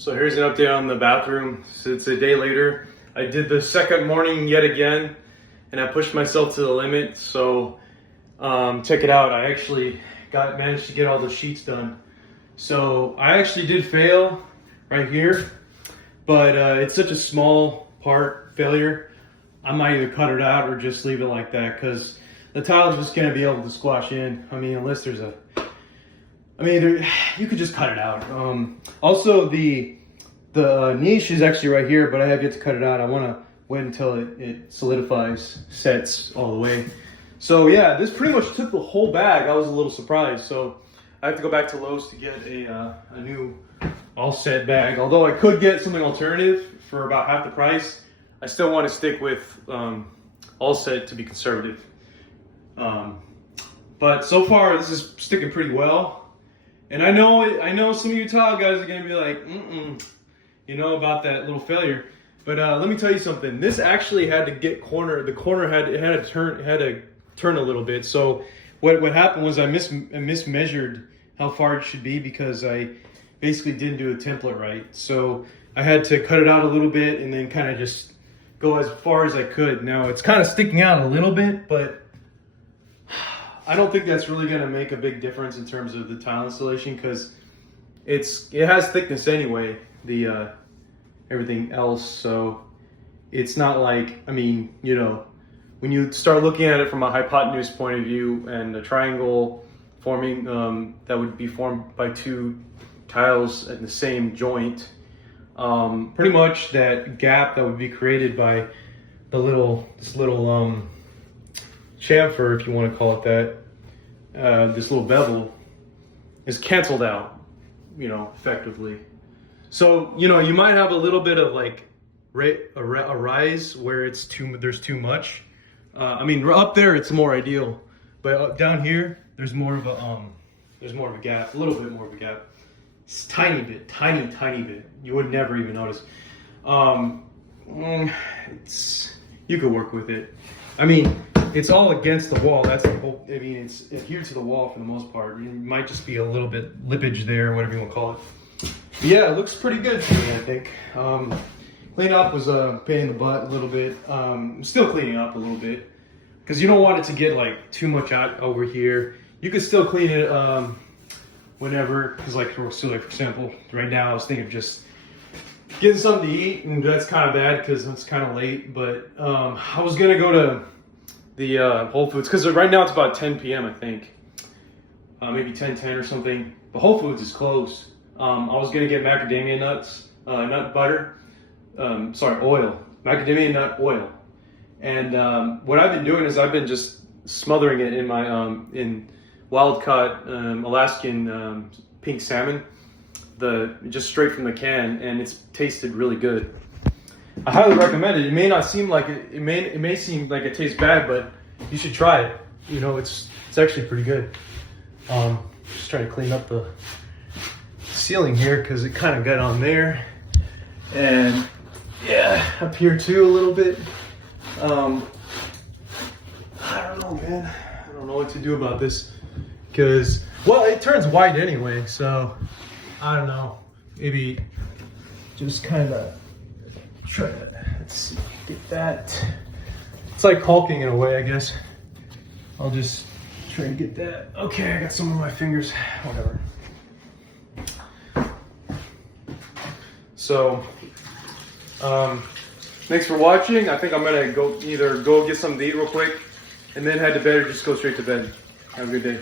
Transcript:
So here's an update on the bathroom. So it's a day later. I did the second morning yet again, and I pushed myself to the limit. So check it out. I actually managed to get all the sheets done. So I actually did fail right here, but it's such a small part failure. I might either cut it out or just leave it like that, because the tile's just gonna be able to squash in. I mean, unless there's a, you could just cut it out. Also, the niche is actually right here, but I have yet to cut it out. I want to wait until it solidifies, sets all the way. So yeah, this pretty much took the whole bag. I was a little surprised. So I have to go back to Lowe's to get a new all set bag. Although I could get something alternative for about half the price, I still want to stick with all set to be conservative. But so far this is sticking pretty well. And I know some of you tile guys are gonna be like, you know, about that little failure. But let me tell you something. This actually had to get corner. The corner had to turn a little bit. So what happened was I mismeasured how far it should be, because I basically didn't do a template right. So I had to cut it out a little bit and then kind of just go as far as I could. Now it's kind of sticking out a little bit, but I don't think that's really going to make a big difference in terms of the tile installation, because it has thickness anyway, the everything else. So it's not like, I mean, you know, when you start looking at it from a hypotenuse point of view and a triangle forming, that would be formed by two tiles at the same joint, pretty much that gap that would be created by this little chamfer, if you want to call it that, this little bevel, is canceled out, you know, effectively. So, you know, you might have a little bit of like a rise where there's too much. I mean, up there it's more ideal, but down here there's more of a gap, a little bit more of a gap. It's tiny bit. You would never even notice. You could work with it. I mean, it's all against the wall. That's the whole. I mean, it's adhered to the wall for the most part. It might just be a little bit lippage there, whatever you want to call it. But yeah, it looks pretty good to me, I think. Clean up was a pain in the butt a little bit. I'm still cleaning up a little bit, because you don't want it to get like too much out over here. You could still clean it whenever, because like for example, right now I was thinking of just getting something to eat, and that's kind of bad because it's kind of late. But I was gonna go to the Whole Foods, because right now it's about 10 p.m. I think, maybe 10:10 or something. But Whole Foods is closed. I was gonna get macadamia nuts, nut butter, oil, macadamia nut oil. And what I've been doing is I've been just smothering it in my in wild caught Alaskan pink salmon, just straight from the can, and it's tasted really good. I highly recommend it. It may not seem like it may seem like it tastes bad, but you should try it. You know, it's actually pretty good. Just trying to clean up the ceiling here, because it kind of got on there, and yeah, up here too a little bit. I don't know, man. I don't know what to do about this, because, well, it turns white anyway, so I don't know. Maybe just kind of try to, let's see, get that. It's like caulking in a way, I guess. I'll just try and get that. Okay, I got some on my fingers, whatever. So, thanks for watching. I think I'm gonna either go get something to eat real quick and then head to bed, or just go straight to bed. Have a good day.